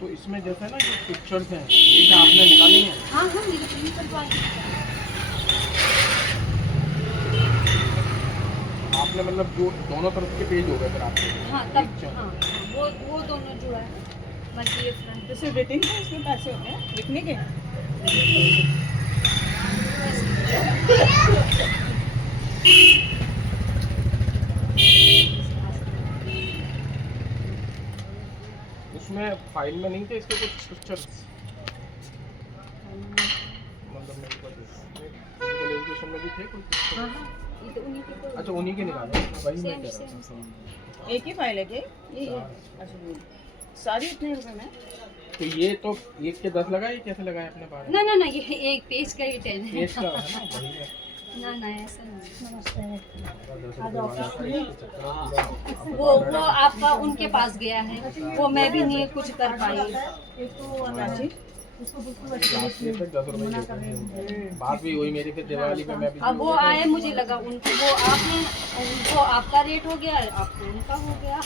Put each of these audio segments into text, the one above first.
तो इसमें जैसे ना जो पिक्चर्स हैं ये क्या आपने निकाली हैं? हाँ हाँ, मेरी प्रिंट करवा दी। आपने मतलब जो दोनों तरफ के पेज हो गए फिर आपके? हाँ तब हाँ, वो दोनों जुड़ा है, बाकी ये फ्रंट। तो सिर्फ रेटिंग है, इसमें पैसे होते हैं लिखने के? उसमें फाइल में नहीं थे इसके कुछ पिक्चर्स? मतलब मेरे पास एजुकेशन में भी थे कुछ pictures? हाँ हाँ, ये तो उन्हीं के। अच्छा उन्हीं के निकाले, वही मैं सेम कह सेम रहा सेम। था। एक ही फाइल है क्या ये? अच्छा ये सारी इतने रुपए में? तो ये तो एक के 10 लगाए, कैसे लगाए अपने पास? ना ना ना, ये एक पेज का ही 10 है। पेज का है ना, वही है। ना ना ऐसा नहीं। नमस्ते। वो आपका उनके पास गया है, वो मैं भी नहीं कुछ कर पाई। बात भी हुई मेरी फिर दिवाली पे, मैं भी अब वो आए, मुझे लगा उनको वो आपका रेट हो गया, आपको उनका हो गया।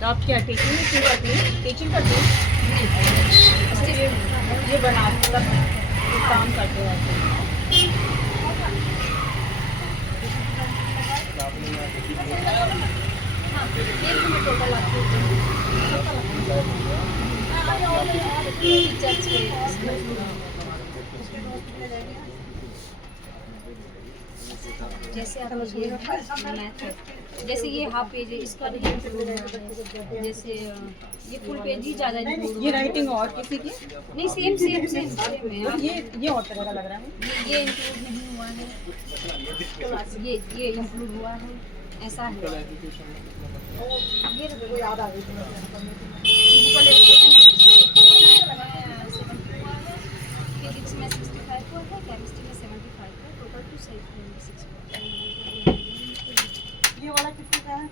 तो आप क्या टीचिंग क्यों करती हैं? टीचिंग करती हैं? ये बना मतलब काम करते हो? टोटल जैसे आप ये मैथ है, जैसे ये हाफ पेज है, इसका नहीं include है। जैसे ये फुल पेज ही ज़्यादा include ये हुआ है। राइटिंग और किसी की? नहीं सेम सेम सेम सेम है। आप ये और तरह का लग रहा है। ये इंक्लूड नहीं हुआ है, ये इंक्लूड हुआ है, ऐसा है। ये याद आ गई फिजिकल एजुकेशन फिजिक्स में 65 हुआ है, केमिस्ट्री में 75 है, टोटल टू 6। ये वाला कितने का है?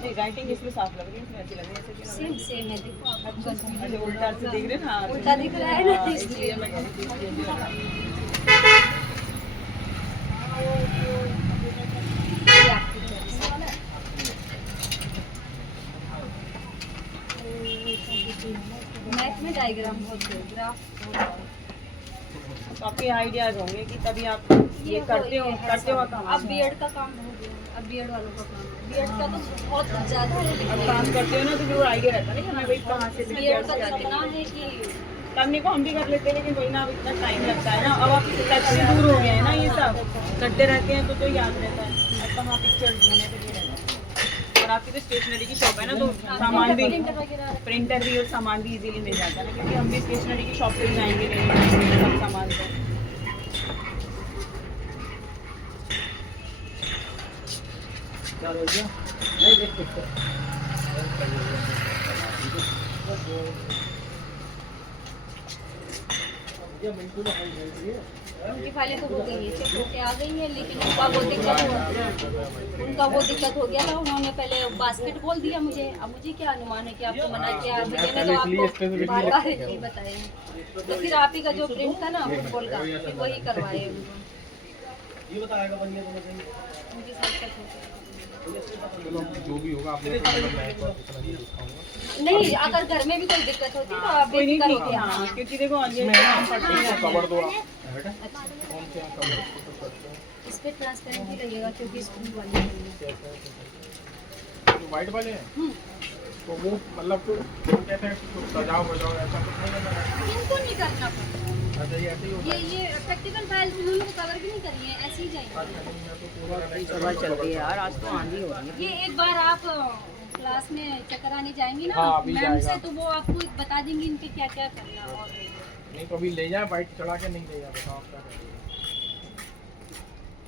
नहीं राइटिंग इसमें साफ लग रही है, इसमें अच्छी लग रही है। ऐसे क्यों लग रही सेम सेम है, देखो आप है? अच्छा उल्टा से देख रहे हैं ना? उल्टा दिख रहा है ना, इसलिए मैं मैथ में डायग्राम बहुत है, ग्राफ। तो आपके आइडियाज होंगे कि तभी आप ये करते हो काम। अब बीएड का काम हो गया, अब बीएड वालों का काम, बीएड का तो बहुत ज़्यादा है, अब काम करते हो ना तो फिर आइडिया रहता है ना कि हमें भाई कहाँ से बीएड का तो इतना है कि करने को हम भी कर लेते हैं, लेकिन वही ना अब इतना टाइम लगता है ना। अब आप टच से दूर हो गए हैं ना, ये सब करते रहते हैं तो याद रहता है। अब कहाँ पिक्चर ढूंढने पे ये रहता है। और आपकी तो स्टेशनरी की शॉप है ना, तो सामान भी प्रिंटर भी और सामान भी इजीली मिल जाता है ना, क्योंकि हम भी स्टेशनरी की शॉप पे जाएंगे सब सामान को। उनकी फाइलें तो हो गई है, चेक होके आ गई है, लेकिन उनका वो दिक्कत हो गया था। उन्होंने पहले बास्केट बोल दिया मुझे, अब मुझे क्या अनुमान है कि आपको मना किया, मुझे तो आपको बार बार नहीं बताया। तो फिर आप ही का जो प्रिंट था ना फुटबॉल का, फिर वही करवाए उनको। उनकी साइड तक हो गया। जो भी होगा आपने नहीं, अगर घर में भी कोई दिक्कत होती तो आप कोई नहीं करो ठीक है, क्या। हाँ, क्योंकि देखो ये कवर दो आप। अच्छा, कौन से यहाँ कवर करते हैं? इस पे ट्रांसपेरेंट ही लगेगा क्योंकि स्कूल वाले हैं। जो वाइट वाले हैं तो वो मतलब कहते हैं कुछ सजाओ बजाओ ऐसा कुछ नहीं है? इनको नहीं करना पड़ता। अच्छा ये ऐसे ही होता है? ये प्रैक्टिकल फाइल उन्होंने को कवर भी नहीं करी है, ऐसे ही जाएंगे। सभा चल रही है यार, आज तो आंधी हो रही है। ये एक बार आप क्लास में चक्कर आने जाएंगी ना हाँ, अभी मैम से, जाएगा। तो वो आपको बता देंगी इन पे क्या क्या करना है। और नहीं तो अभी ले जाए बाइक चढ़ा के, नहीं ले जाए, बताओ आप क्या करेंगे?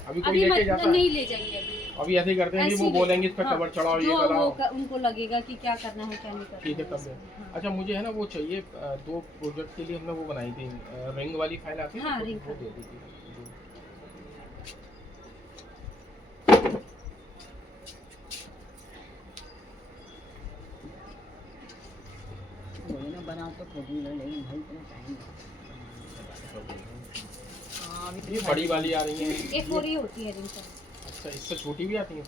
अभी कोई अभी लेके जाता है? नहीं ले जाएंगे अभी ऐसे ही करते हैं कि ऐसे वो ही बोलेंगे इस पे हाँ, कवर चढ़ाओ, ये जो कराओ। उनको लगेगा कि क्या करना है क्या नहीं करना। ठीक है तब ले। अच्छा मुझे है ना वो चाहिए, 2 प्रोजेक्ट के लिए हमने वो बनाई थी, रिंग वाली फाइल आती है हाँ, ना, रिंग वो दे दीजिए। वही ना बना तो खुद ही ले, लेकिन भाई इतना टाइम ये बड़ी वाली आ रही है A4 ही होती है रिंग। अच्छा इससे छोटी भी आती है?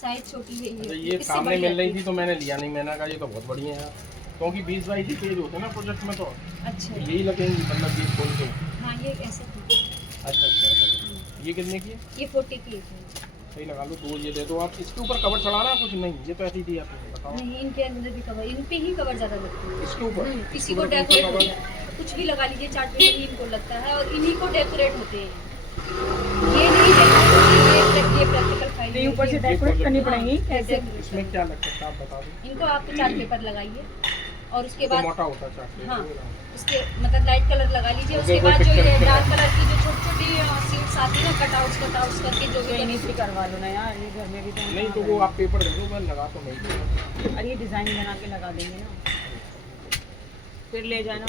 साइज छोटी है तो ये। ये इससे सामने बड़ी मिल रही आती थी तो मैंने लिया नहीं, मैंने कहा ये तो बहुत बढ़िया है, क्योंकि 20 बाई की पेज होते हैं ना प्रोजेक्ट में, तो है। अच्छा यही लगेंगी, मतलब 20 खोल के। हाँ, ये ऐसे थी। अच्छा, ये कितने की है? ये 40 की है। सही लगा लो, 2 ये दे दो आप। इसके ऊपर कवर चढ़ाना कुछ नहीं, ये तो ऐसे ही दिया आपने, बताओ। नहीं, इनके अंदर भी कवर, इन पे ही कवर ज़्यादा लगती है। इसके ऊपर किसी को डेकोरेट होता है, कुछ भी लगा लीजिए, चार्ट पेपर ही इनको लगता है और इन्हीं को डेकोरेट होते हैं। ये नहीं डेकोरेट, ये प्रैक्टिकल फाइल ये ऊपर से डेकोरेट करनी पड़ेगी कैसे? इसमें क्या लग सकता है आप बता दो। इनको आप चार्ट पेपर लगाइए और उसके तो बाद मोटा होता है चार्ट पेपर। हाँ, उसके मतलब लाइट कलर लगा लीजिए, उसके कोई बाद जो ये picture डार्क कलर की जो छोटी छोटी सीट्स आती है ना, कटआउट्स करके जो भी कहीं से करवा लो ना यार, ये घर में भी तो नहीं तो वो आप पेपर दे दो, मैं लगा तो नहीं दूंगा। अरे ये डिजाइन बना के लगा देंगे ना, फिर ले जाना।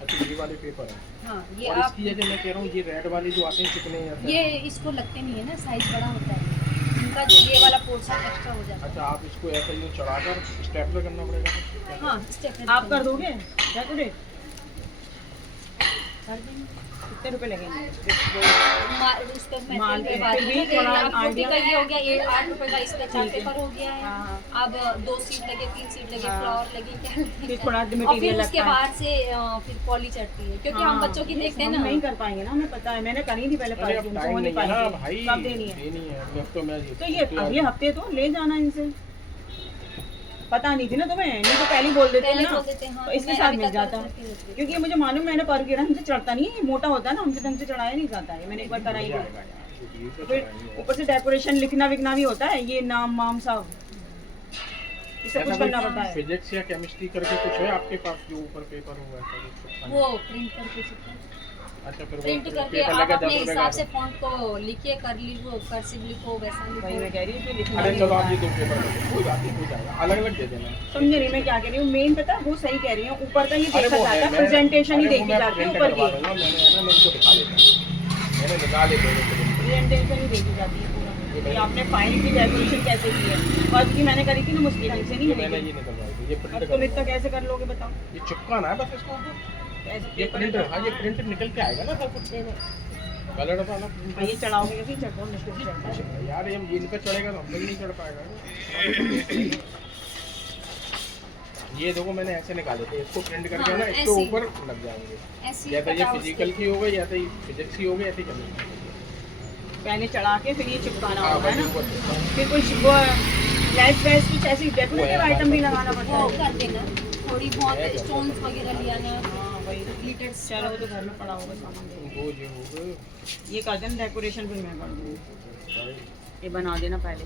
अच्छा, ये वाले पेपर है। हाँ, ये और आप इसकी जगह मैं कह रहा हूँ, ये रेड वाली जो आते हैं कितने हैं? ये इसको लगते नहीं है ना, साइज बड़ा होता है इनका, जो ये वाला पोर्शन एक्स्ट्रा हो जाता अच्छा, आप इसको ऐसा ही चढ़ाकर स्टेपलर करना पड़ेगा। है। हाँ, स्टेप आप कर दोगे डेकोरेट? कर देंगे। कितने रुपए लगेंगे? उसका माल मेटेरियल के बात फिर भी है, थोड़ा आप 40 idea- का ये हो गया, ये 8 रुपए का इसका चार्ट ठीक है। पेपर हो गया है। हाँ, अब 2 सीट लगे, 3 सीट लगे, हाँ। फ्लावर लगे, क्या लगे, फिर थोड़ा और फिर मटेरियल उसके लगता है। बाद से फिर पॉली चढ़ती है, क्योंकि हम बच्चों की देखते हैं हम ना। नहीं कर पाएंगे ना, हमें पता है, मैंने करी थी पहले अरे अब परफ्यूम, टाइम हो नहीं नहीं है ना पाई भाई, कब देनी है? देनी है अब तो मैं तो ये अगले हफ्ते तो ले जाना इनसे। पता नहीं थी ना तुम्हें, नहीं तो पहले ही बोल देते पहले हैं ना, बोल देते हैं, हाँ, तो इसके मैं साथ अभी मिल तक जाता करती होती हूँ। क्योंकि ये मुझे मालूम, मैंने पर गिरा हमसे चढ़ता नहीं है, ये मोटा होता है ना, हमसे ढंग से चढ़ाया नहीं जाता है, मैंने एक बार कराई थी। फिर ऊपर से डेकोरेशन लिखना विखना भी होता है, ये नाम वाम सब, ये सब कुछ करना पड़ता है। फिजिक्स या केमिस्ट्री करके कुछ है आपके पास जो ऊपर पेपर होगा ऐसा कुछ? वो प्रिंट करके चिपका- अच्छा, फिर वो प्रिंट करके पेपर आप लगा अपने 10 रुपए हिसाब का। से फॉन्ट को लिखिए, कर लीजिए, कर्सिव लिखो, वैसा वही मैं लिखो। कह रही हूँ, लिखना अरे भी चलो होता आप ये है। 2 पेपर हो जाती, हो जाएगा, अलग अलग दे देना। समझ रही मैं क्या कह रही हूँ, मेन पता है वो सही कह रही हूँ, ऊपर का ही अरे देखा वो जाता है, है, मैं- प्रेजेंटेशन ही अरे वो देखी मैं जाती है print ऊपर करवा की, दूंगा, मैंने है ना, मैं इनको दिखा देता हूँ, मैंने निकाल लेते हैं। प्रेजेंटेशन ही देखी जाती है पूरा, ये आपने फाइल की डेकोरेशन कैसे की है, फर्स्ट की मैंने करी थी ना, मुश्किल ढंग से नहीं मैंने मिलेगी। ये निकलवाई थी, ये अब प्रिंट तुम इतना कैसे कर लोगे बताओ? ये चिपकाना है बस इसको, ऐसे ये प्रिंट, हाँ ये प्रिंट निकल के आएगा ना सब कुछ में, कलर था ना हाँ, ये चढ़ाओगे कैसे? चढ़ो मुश्किल से चढ़ता है। यार, ये इन पे चढ़ेगा तो हम लोग नहीं चढ़ पाएगा। ये देखो मैंने ऐसे निकाले थे, इसको प्रिंट करके हाँ, ना इसके ऐसे ही। ऊपर लग जाएंगे, ऐसी या तो ये कटआउट्स फिजिकल की हो गई या तो ये फिजिक्स की हो गई, ऐसे ही करनी पहले चढ़ा के फिर ये चिपकाना हाँ, होगा है बस ना, ऊपर। फिर कुछ वो लेस वेस कुछ ऐसी डेकोरेटिव आइटम भी लगाना पड़ता वो है। कर देना, थोड़ी बहुत स्टोन्स वगैरह ले आना, हाँ वही, ग्लिटर्स। चलो वो तो घर में पड़ा होगा सामान, वो ये हो गए। ये कर देना डेकोरेशन, फिर मैं कर दूँगी, ये बना देना पहले।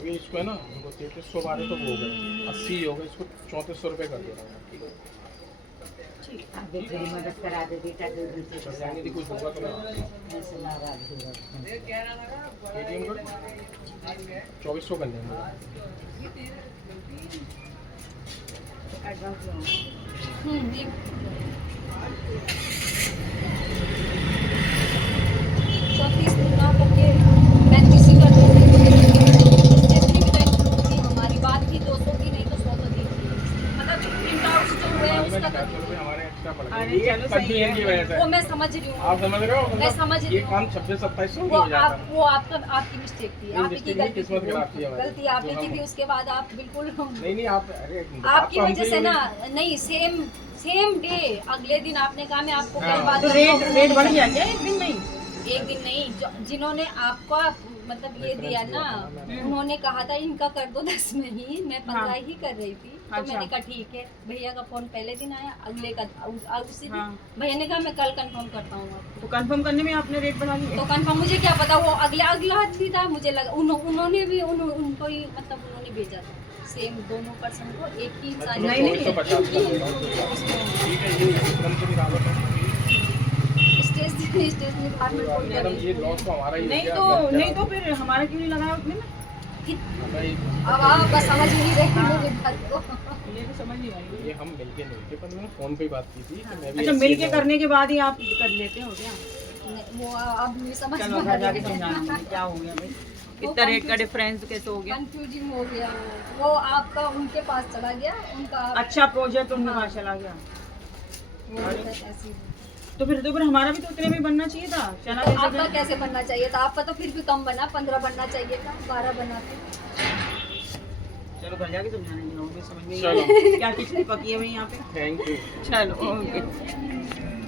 अभी इसको है ना, इनको 3312 तो वो हो गए, 80 हो गए, इसको 3400 रुपये कर दे रहा हूँ। मदद करा दे बेटा, दो दूसरे चल जाएंगे, यदि कुछ होगा तो मैं ATM कर 2400 कर लेंगे। ये 34 गुना करके 35 ही कर देंगे। स्टेशनरी भी तो include थी, हमारी बात थी 200 की, नहीं तो 100 तो दी थी। मतलब जो प्रिंट आउट्स जो हुए हैं उसका कर 500 रुपये हमारे एक्स्ट्रा पड़ अरे गए, ये चलो सही convenience है। की वजह से। वो मैं समझ रही हूँ, आप समझ रहे हो, मैं समझ रही ये हूँ। काम 26-2700 वो हो जाता आप है। वो आपकी मिस्टेक थी, नहीं, आप ही की mistake नहीं, गलती किस्मत थी, खराब थी हमारी। गलती आप ही जो की हम- थी। उसके बाद आप बिल्कुल नहीं आप, अरे आपकी वजह से ना, नहीं सेम डे अगले दिन आपने कहा मैं आपको हाँ। कल बात तो रेट बढ़ गया क्या एक दिन में ही? एक दिन नहीं, जिन्होंने आपका मतलब ये दिया ना, उन्होंने कहा था इनका कर दो 10 में ही, मैं 15 ही कर रही थी, तो अच्छा। मैंने कहा ठीक है। भैया का फोन पहले दिन आया, अगले का उसी दिन हाँ। भैया ने कहा मैं कल कंफर्म करता हूँ आपको। तो कंफर्म करने में आपने रेट बढ़ा तो लिया? कंफर्म मुझे क्या पता, वो अगला आदमी था, मुझे लगा उन्होंने भी उनको ही मतलब उन्होंने भेजा था सेम, दोनों पर्सन को एक ही इंसान। नहीं, नहीं। 2450 ठीक है, ये एकदम से निकालो तो। स्टेज डिपार्टमेंट को मैडम ये लॉस तो हमारा ही हो नहीं गया, तो लग नहीं गया। तो फिर हमारा क्यों नहीं लगाया उतने में? हमें अब आप बस समझ नहीं रहे मेरे बात को। ये तो समझ नहीं आई। ये हम मिलके नहीं थे, पर मैंने फोन पे ही बात की थी कि मैं भी अच्छा, SCA मिल के में करने के बाद ही आप कर लेते हो क्या? वो अब नहीं समझ चलो में घर आ जाके रही है। समझाना मुझे क्या हो गया भाई, वो इतना रेट का confusion- डिफरेंस कैसे हो गया? कंफ्यूजिंग हो गया वो आपका उनके पास चला गया उनका अच्छा प्रोजेक्ट उनके हाँ। पास चला गया, वो ऐसी तो फिर हमारा भी तो उतने में बनना चाहिए था। चना तो कैसे आपका गया? कैसे बनना चाहिए था? आपका तो फिर भी कम बना, 15 बनना चाहिए था, 12 बना था। चलो घर जाके समझाना है, मुझे समझ में नहीं चलो। आया क्या खिचड़ी पकी है भाई यहाँ पे। Thank you. चलो ओके।